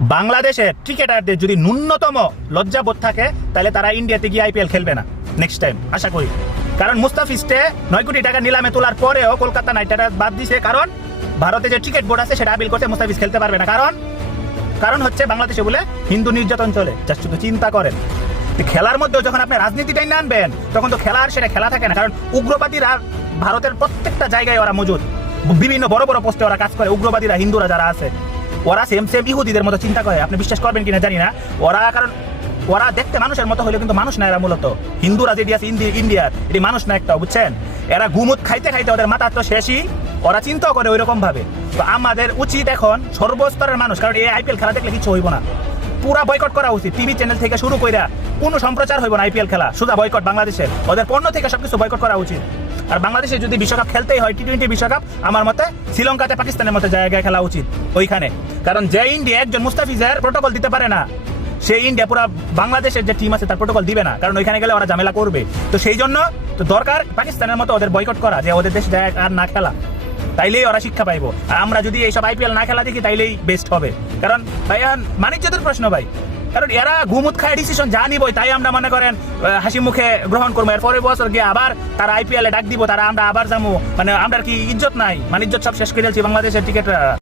বাংলাদেশের ক্রিকেটারদের যদি ন্যূনতম লজ্জাবোধ থাকে তাহলে তারা ইন্ডিয়াতে গিয়ে আইপিএল খেলবে না নেক্সট টাইম, আশা করি। কারণ মুস্তাফিজকে 9 কোটি টাকা নিলামে তোলার পরেও কলকাতা নাইট রাইডার্স বাদ দিছে, কারণ ভারতে যে ক্রিকেট বোর্ড আছে সেটা আপিল করছে মুস্তাফিজ খেলতে পারবে না। কারণ হচ্ছে বাংলাদেশে বলে হিন্দু নির্যাতন চলে। জাস্ট শুধু চিন্তা করেন, খেলার মধ্যেও যখন আপনি রাজনীতিটাই না আনবেন তখন তো খেলার সেটা খেলা থাকে না। কারণ উগ্রবাদীরা ভারতের প্রত্যেকটা জায়গায় ওরা মজুদ, বিভিন্ন বড় বড় পোস্টে ওরা কাজ করে। উগ্রবাদীরা হিন্দুরা যারা আছে ওরা সেম ইহুদিদের মতো চিন্তা করে। আপনি বিশ্বাস করবেন কিনা জানি না, কারণ ওরা দেখতে মানুষের মতো হলেও কিন্তু মানুষ না। এরা মূলত হিন্দুরা যেটি আছে ইন্ডিয়ার, এটি মানুষ না একটা, বুঝছেন? এরা গুমুত খাইতে খাইতে ওদের মাথা তো শেষই, ওরা চিন্তাও করে ওই রকম ভাবে। তো আমাদের উচিত এখন সর্বস্তরের মানুষ, কারণ এই আইপিএল খেলা দেখলে কিছু হইব না, পুরা বয়কট করা উচিত। টিভি চ্যানেল থেকে শুরু করে কোনো সম্প্রচার হইব না আইপিএল খেলা, শুধু বয়কট। বাংলাদেশের ওদের পণ্য থেকে সবকিছু বয়কট করা উচিত। আর বাংলাদেশে যদি বিশ্বকাপ খেলতেই হয়, টি-20 বিশ্বকাপ, আমার মতে শ্রীলঙ্কাতে পাকিস্তানের মতো জায়গায় খেলা উচিত ওইখানে। কারণ যে ইন্ডিয়া একজন মুস্তাফিজের প্রোটোকল দিতে পারে না, সেই ইন্ডিয়া পুরা বাংলাদেশের যে টিম আছে তার প্রোটোকল দিবে না, কারণ ওইখানে গেলে ওরা ঝামেলা করবে। তো সেই জন্য তো দরকার পাকিস্তানের মতো ওদের বয়কট করা, যে ওদের দেশে জায়গায় আর না খেলা, তাইলেই ওরা শিক্ষা পাইবো। আর আমরা যদি এইসব আইপিএল না খেলা দেখি তাইলেই বেস্ট হবে। কারণ ভাই মানিজ্যদের প্রশ্ন ভাই, কারণ এরা ঘুমুত খায় ডিসিশন যা নিবই তাই আমরা মনে করেন হাসি মুখে গ্রহণ করবো। এর পরের বছর গিয়ে আবার তারা আইপিএল এ ডাক দিব, তারা আমরা আবার যাবো, মানে আমরা কি ইজ্জত নাই? মানিজ্য সব শেষ করে দিয়েছি বাংলাদেশের ক্রিকেটাররা।